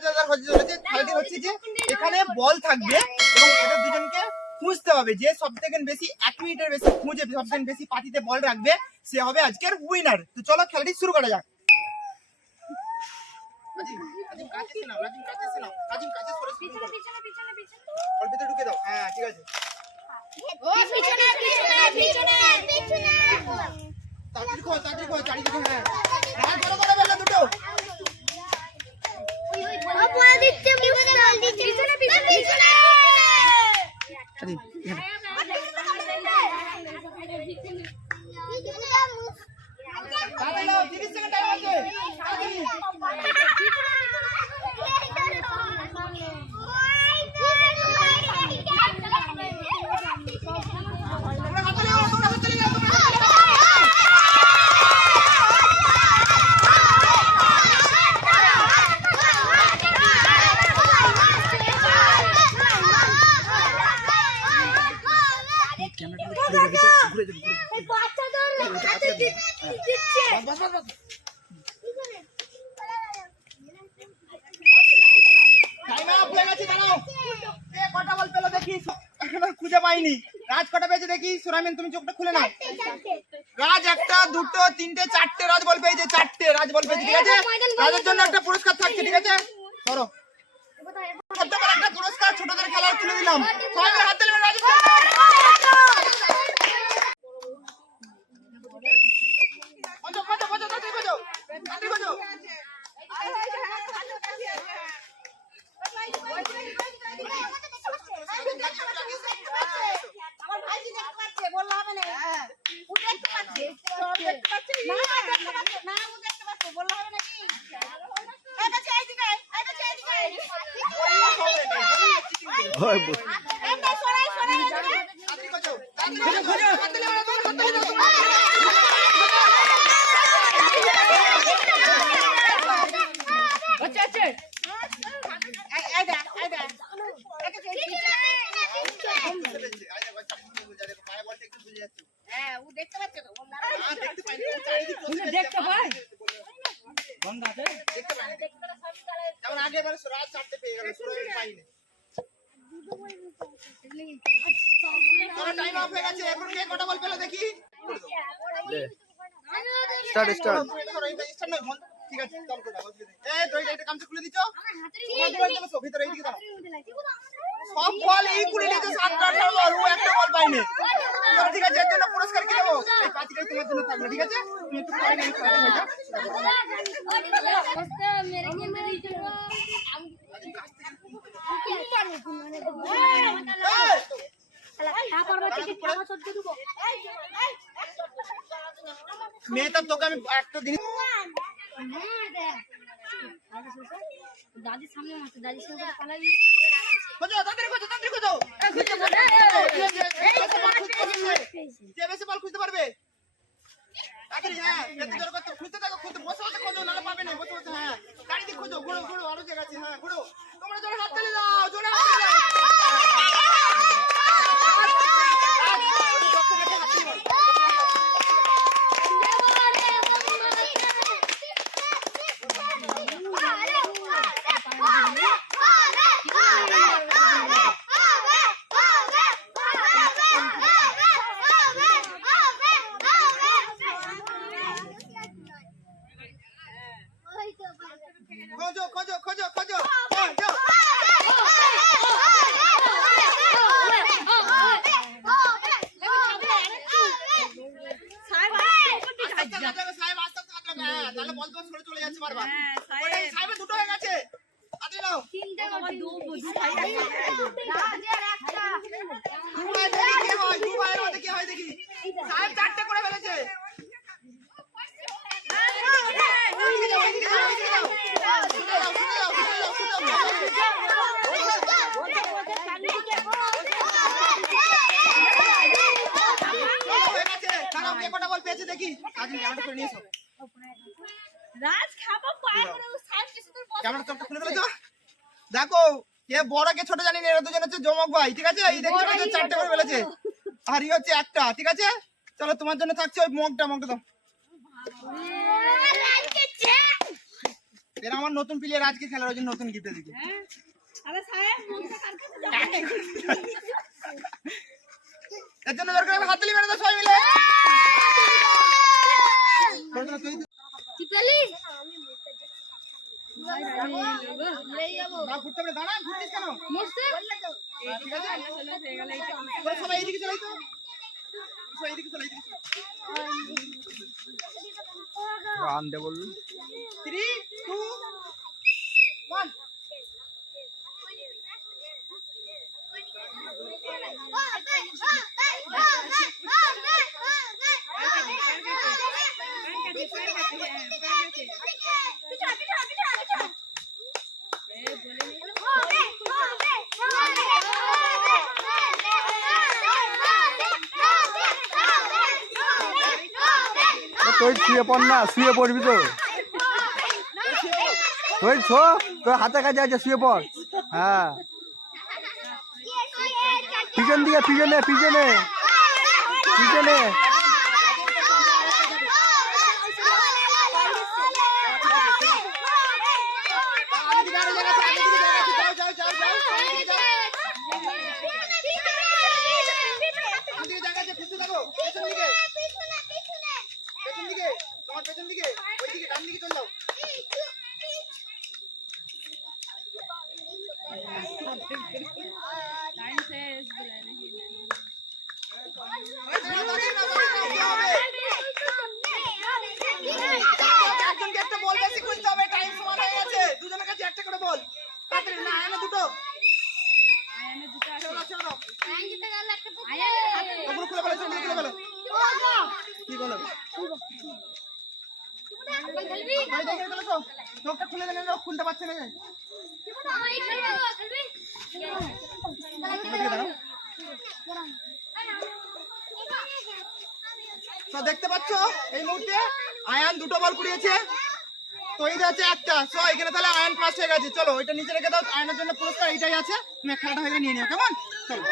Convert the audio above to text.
মজাদার খেলাটি হচ্ছে যে এখানে বল থাকবে এবং এদের দুজনকে খুঁজতে হবে যে সব থেকে বেশি এক মিনিটের বেশি খুঁজে সব থেকে বেশি পাতিতে বল রাখবে সে হবে আজকের উইনার তো চলো খেলাটি শুরু করা যাক। ঢুকে দাও। হ্যাঁ ঠিক আছে। তাড়াতাড়ি খো তাড়াতাড়ি খো চারিদিকে হ্যাঁ। দুটো ও পড়ে দিচ্ছে পিছনে পিছনে পিছনে পিছনে রাজিম, এখানে। তাড়াতাড়ি নাও, 30 সেকেন্ড টাইম আছে তাড়াতাড়ি। তোমরা হাততালি দাও, তোমরা হাততালি দাও, তোমরা হাততালি দাও। খুঁজে পাইনি রাজ কটা পেয়েছে দেখি সুরামিন তুমি চোখটা খুলে নাও রাজ একটা, দুটো, তিনটে, চারটে, রাজ বল পেয়েছে, চারটে, রাজ বল পেয়েছে, ঠিক আছে? রাজের জন্য একটা পুরস্কার থাকছে, ঠিক আছে? ধরো। একটা পুরস্কার, ছোটদের খেলার তুলে দিলাম। সবাই হাত তালি মেরে রাজকে বাজাও, বাজাও, বাজাও, তাড়াতাড়ি বাজাও, তাড়াতাড়ি বাজাও। আমার ভাই দেখতে পাচ্ছে বললে হবে না ও দেখতে পাচ্ছে দেখতে পাচ্ছে না দেখতে পাচ্ছে না ও দেখতে পাচ্ছে বললে হবে নাকি এই কাছে এইদিকে এই কাছে এইদিকে এই না সরাই সরাই এইদিকে তাড়াতাড়ি বাজাও, তাড়াতাড়ি বাজাও, হাত তালি মেরে দাও, হাত তালি দাও, তোমরা। এই এই দেখ এই দেখ এই কাছে পায়ে বলটা একটু বুঝে যাচ্ছে হ্যাঁ ও দেখতে পাচ্ছে তো দেখতে পাইনি। যেমন আগে এবারে রাত চারটে পেয়ে গেল, সুরজ পাইনি। Time off হয়ে গেছে, এরপর কে কটা বল পেল দেখি? Start start. ঠিক আছে, চল। এই, এটা গামছা খুলে দিছো? ভিতরে এইদিকে দাও। সব বল এই করে নিয়েছে, সাতটা আটটা বল, ও একটা বল পাইনি। ঠিক আছে, এর জন্য পুরস্কার কি দেবো? এই পাঁচটাই তোমার জন্য থাকবে, ঠিক আছে? তুমি একটু পরে নিয়ে খেলা হয়ে যাও। এই, মেয়েটা তোকে আমি একটা দিন দাদির সামনে আছে দাদির সামনে পালাবি খুঁজতে পারবে। হ্যাঁ খুঁজতে থাকো খুঁজতে বসে বসে খোঁজো নাহলে পাবে না বসে বসে হ্যাঁ চারিদিক খোঁজো ঘুরো ঘুরো আরও জায়গা আছে হ্যাঁ ঘুরো তোমরা জোরে হাত তালি দাও জোরে হাত তালি দাও যখন আছে হাত তালি মারো। খোঁজো খোঁজো খোঁজো খোঁজো খোঁজো সাহেব আস্তে আস্তে না হ্যাঁ, তাহলে বল সরে চলে যাচ্ছে বারবার। সাহেব। দুটো হয়ে গেছে? হাতে নাও। দুবাই দেখি কি হয় দুবাইয়ের মধ্যে কি হয় দেখি সাহেব চারটে করে ফেলেছে ওইদিকে যাও, ওইদিকে যাও, ওইদিকে যাও। শুনে যাও, শুনে যাও, শুনে যাও, শুনে যাও। হয়ে গেছে। দাঁড়াও, পেয়েছে দেখি কাজিন ক্যামেরাটা করে নিয়ে এসো। রাজ খাব পায়ে করে ও সাইড কিছু দূর ক্যামেরা চোখটা খুলে ফেলেছো? দেখো কে বড় কে ছোট জানি না এরা দুজন হচ্ছে জমক ভাই ঠিক আছে? এই দেখতে পাচ্ছ চারটে করে ফেলেছে। আর ই হচ্ছে একটা ঠিক আছে? চলো তোমার জন্য থাকছে ওই মগটা মগটা দাও। এরা আমার নতুন প্লেয়ার আজকে খেলার ওই জন্য নতুন গিফট দিকে। এর জন্য দরকার হবে হাততালি মেরে দাও সবাই মিলে তোর- তুই চিপালি না ঘুরতে হবে দাঁড়া ঘুরছিস কেন মরছে ঠিক আছে সবাই এদিকে চলে তো সবাই এইদিকে চলে রান দে বল থ্রি টু ওয়ান তুই শুয়ে পড় না, শুয়ে পড়বি তো। তুই ছো তোর হাতে কাছে আছে, শুয়ে পড়। হ্যাঁ। পিছন দিকে, পিছনে পিছনে। পিছনে আগে দিকে আরও জায়গা আছে আগে দিকে জায়গা আছে যাও যাও যাও যাও সামনের দিকে যাও সামনের দিকে জায়গা আছে খুঁজতে থাকো পেছন দিকে পেছন দিকে তোমার পেছন দিকে ওই দিকে ডান দিকে চলে যাও। ওই দাঁড়াও, দাঁড়িয়ে না, দাঁড়িয়ে না, কি হবে? একজনকে একটা বল বেশি খুঁজতে হবে টাইম সমান হয়ে গেছে দুজনের কাছে একটা করে বল তাড়াতাড়ি না আয়ানে দুটো চলো চলো ওগুলো খুলে ফেলো সেগুলো খুলে ফেলো কি বলো ভাই দেখে ফেলো তো চোখটা খুলে লোক খুলতে পারছে না। তো দেখতে পাচ্ছ এই মুহূর্তে আয়ান দুটো বল কুড়িয়েছে। তো এই আছে একটা। সো এখানে তাহলে আয়ন পাস হয়ে গেছে। চলো ওইটা নিচে রেখে দাও। আয়নের জন্য পুরস্কার এইটাই আছে। তুমি খেলাটা হয়ে নিয়ে নিও, কেমন? চলো।